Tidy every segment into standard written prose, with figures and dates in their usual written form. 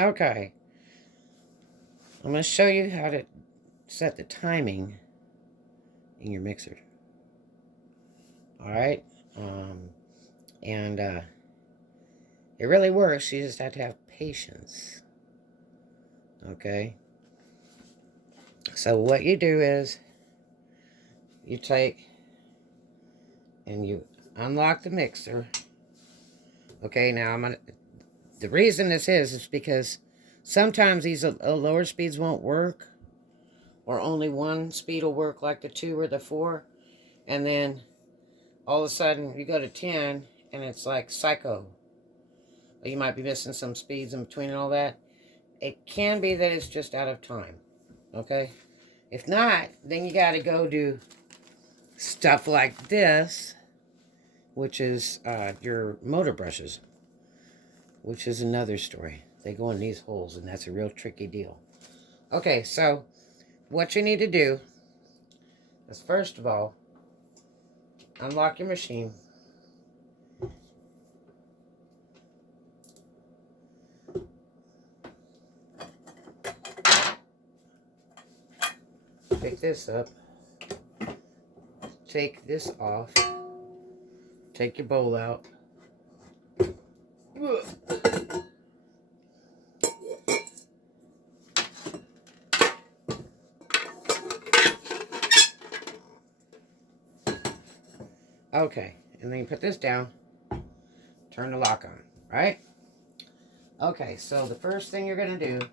Okay. I'm going to show you how to set the timing in your mixer. Alright? And it really works. You just have to have patience. Okay? So what you do is you take and you unlock the mixer. Okay, now the reason this is because sometimes these lower speeds won't work, or only one speed will work, like the 2 or the 4, and then all of a sudden you go to 10 and it's like psycho. You might be missing some speeds in between and all that. It can be that it's just out of time. Okay? If not, then you got to go do stuff like this, which is your motor brushes, which is another story. They go in these holes, and that's a real tricky deal. Okay, so what you need to do is, first of all, unlock your machine. Pick this up. Take this off. Take your bowl out. Okay, and then you put this down. Turn the lock on, right? Okay, so the first thing you're going to do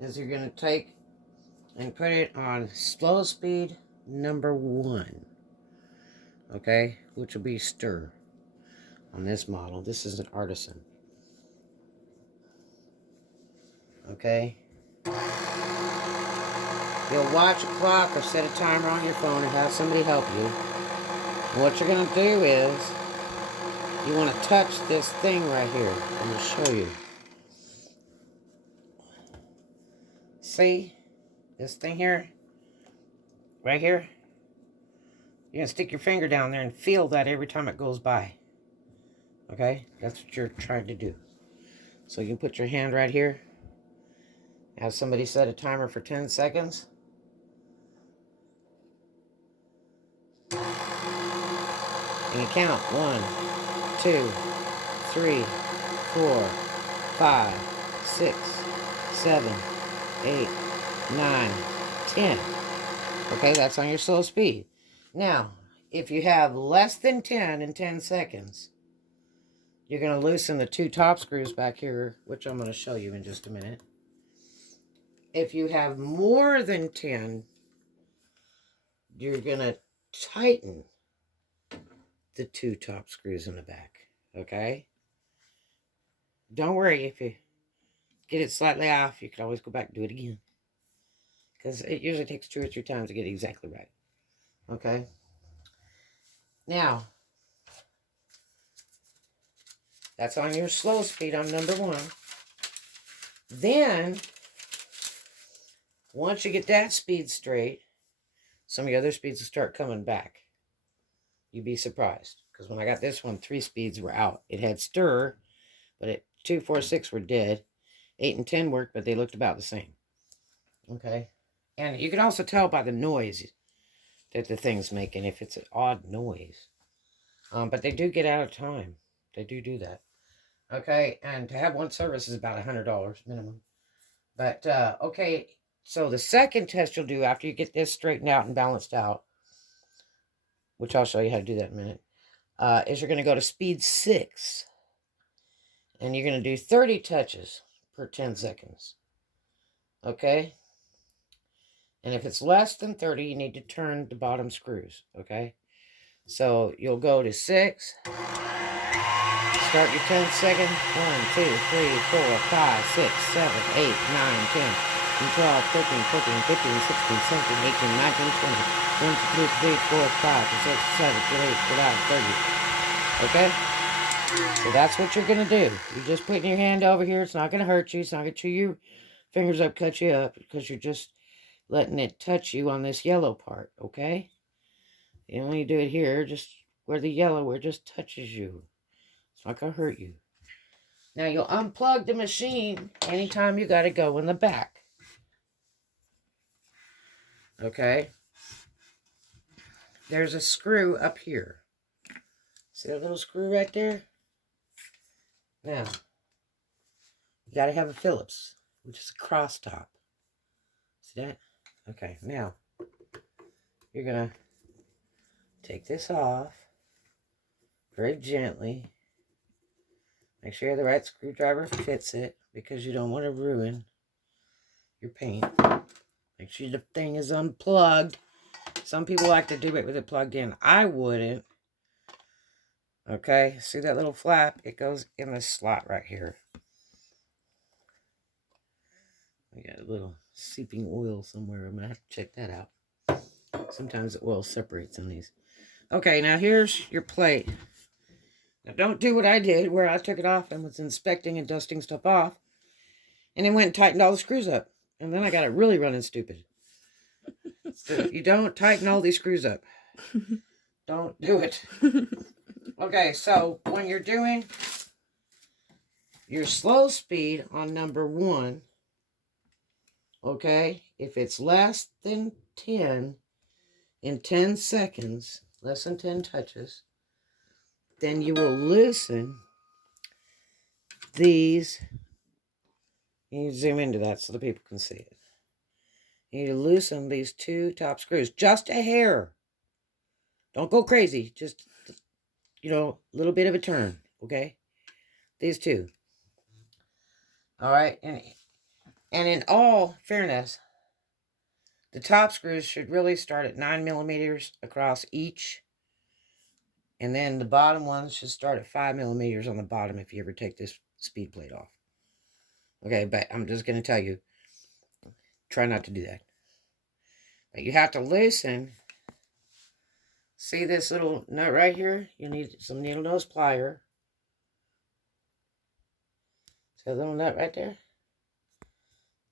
is you're going to take and put it on slow speed number 1. Okay, which will be stir on this model. This is an artisan. Okay. You'll watch a clock or set a timer on your phone or have somebody help you. And what you're going to do is you want to touch this thing right here. I'm going to show you. See this thing here? Right here? You're going to stick your finger down there and feel that every time it goes by. Okay? That's what you're trying to do. So you can put your hand right here. Have somebody set a timer for 10 seconds. And you count 1, 2, 3, 4, 5, 6, 7, 8, 9, 10. Okay, that's on your slow speed. Now, if you have less than 10 in 10 seconds, you're going to loosen the 2 top screws back here, which I'm going to show you in just a minute. If you have more than 10, you're going to tighten the 2 top screws in the back. Okay? Don't worry, if you get it slightly off, you can always go back and do it again. Because it usually takes 2 or 3 times to get it exactly right. Okay? Now, that's on your slow speed on number 1. Then, once you get that speed straight, some of the other speeds will start coming back. You'd be surprised. Because when I got this one, 3 speeds were out. It had stir, but at 2, 4, 6 were dead. 8 and 10 worked, but they looked about the same. Okay? And you can also tell by the noise that the thing's making if it's an odd noise. But they do get out of time. They do that. Okay? And to have one service is about $100 minimum. But, okay, so the second test you'll do after you get this straightened out and balanced out, which I'll show you how to do that in a minute, is you're going to go to speed 6. And you're going to do 30 touches per 10 seconds. Okay? And if it's less than 30, you need to turn the bottom screws. Okay? So you'll go to 6. Start your 10 seconds. 1, 2, 3, 4, 5, 6, 7, 8, 9, 10, 12, 13, 14, 15, 16, 17, 18, 19, 20. 1, 2, 3, 4, 5, 6, 7, 8, 9, 30. Okay? So that's what you're going to do. You're just putting your hand over here. It's not going to hurt you. It's not going to chew your fingers up, cut you up, because you're just letting it touch you on this yellow part, okay? You only do it here. Just where the yellow, where it just touches you. It's not going to hurt you. Now you'll unplug the machine anytime you got to go in the back. Okay? There's a screw up here. See that little screw right there? Now, you got to have a Phillips, which is a cross top. See that? Okay, now, you're going to take this off very gently. Make sure the right screwdriver fits it, because you don't want to ruin your paint. Make sure the thing is unplugged. Some people like to do it with it plugged in. I wouldn't. Okay, see that little flap? It goes in the slot right here. We got a little seeping oil somewhere. I'm going to have to check that out. Sometimes the oil separates in these. Okay, now here's your plate. Now don't do what I did, where I took it off and was inspecting and dusting stuff off, and then went and tightened all the screws up. And then I got it really running stupid. So you don't tighten all these screws up. Don't do it. Okay, so when you're doing your slow speed on number 1, okay, if it's less than 10 in 10 seconds, less than 10 touches, then you will loosen these. You need to zoom into that so the people can see it. You need to loosen these 2 top screws. Just a hair. Don't go crazy. Just, a little bit of a turn. Okay? These 2. All right? And in all fairness, the top screws should really start at 9 millimeters across each. And then the bottom ones should start at 5 millimeters on the bottom if you ever take this speed plate off. Okay, but I'm just going to tell you, try not to do that. But you have to loosen. See this little nut right here? You need some needle nose plier. See that little nut right there?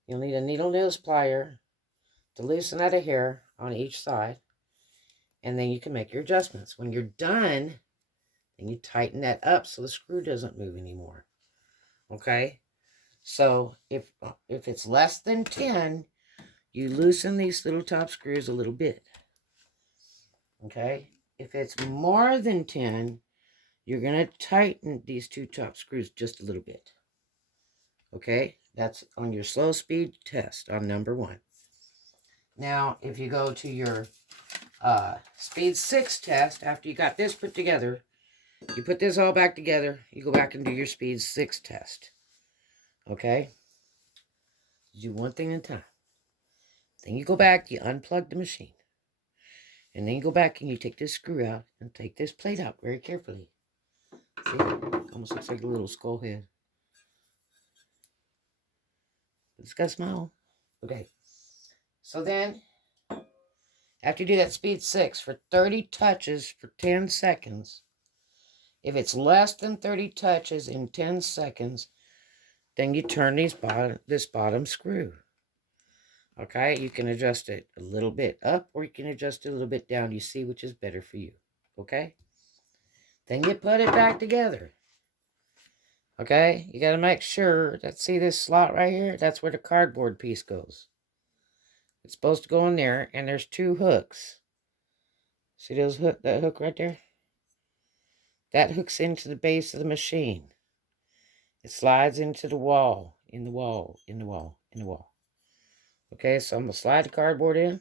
You'll need a needle nose plier to loosen out a hair on each side. And then you can make your adjustments. When you're done, then you tighten that up so the screw doesn't move anymore. Okay? So if it's less than 10, you loosen these little top screws a little bit. Okay? If it's more than 10, you're going to tighten these 2 top screws just a little bit. Okay? That's on your slow speed test on number 1. Now, if you go to your speed 6 test, after you got this put together, you put this all back together, you go back and do your speed 6 test. Okay? You do one thing at a time. Then you go back, you unplug the machine. And then you go back and you take this screw out and take this plate out very carefully. See? Almost looks like a little skull head. It's got a smile. Okay. So then, after you do that speed 6 for 30 touches for 10 seconds, if it's less than 30 touches in 10 seconds, then you turn this bottom screw. Okay, you can adjust it a little bit up or you can adjust it a little bit down. You see which is better for you. Okay? Then you put it back together. Okay? You got to make sure that, see this slot right here? That's where the cardboard piece goes. It's supposed to go in there, and there's 2 hooks. See that hook right there? That hooks into the base of the machine. It slides into the wall, in the wall. Okay, so I'm going to slide the cardboard in,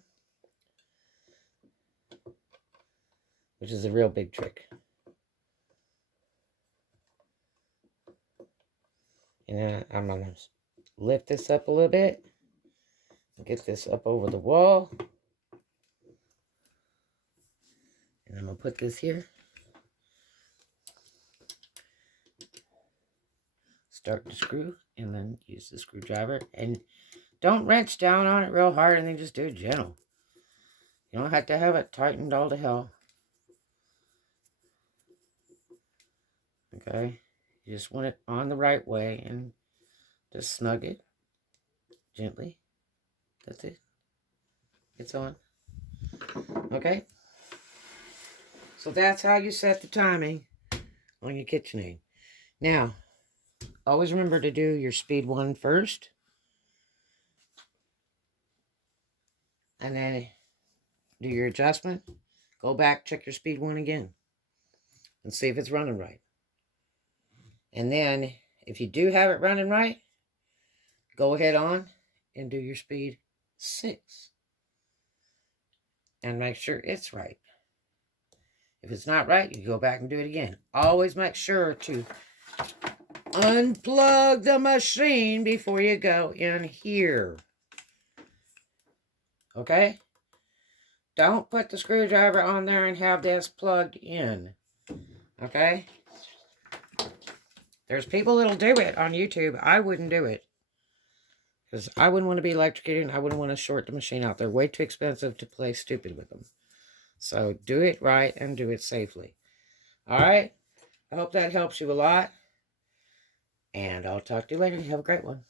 which is a real big trick. And then I'm going to lift this up a little bit. Get this up over the wall. And I'm going to put this here. Start the screw and then use the screwdriver. And don't wrench down on it real hard and then just do it gentle. You don't have to have it tightened all to hell. Okay? You just want it on the right way and just snug it gently. That's it. It's on. Okay? So that's how you set the timing on your KitchenAid. Now, always remember to do your speed 1 first. And then do your adjustment. Go back, check your speed 1 again. And see if it's running right. And then, if you do have it running right, go ahead on and do your speed 6. And make sure it's right. If it's not right, you go back and do it again. Always make sure to unplug the machine before you go in here. Okay? Don't put the screwdriver on there and have this plugged in. Okay? There's people that'll do it on YouTube. I wouldn't do it. Because I wouldn't want to be electrocuted and I wouldn't want to short the machine out. They're way too expensive to play stupid with them. So do it right and do it safely. Alright? I hope that helps you a lot. And I'll talk to you later. Have a great one.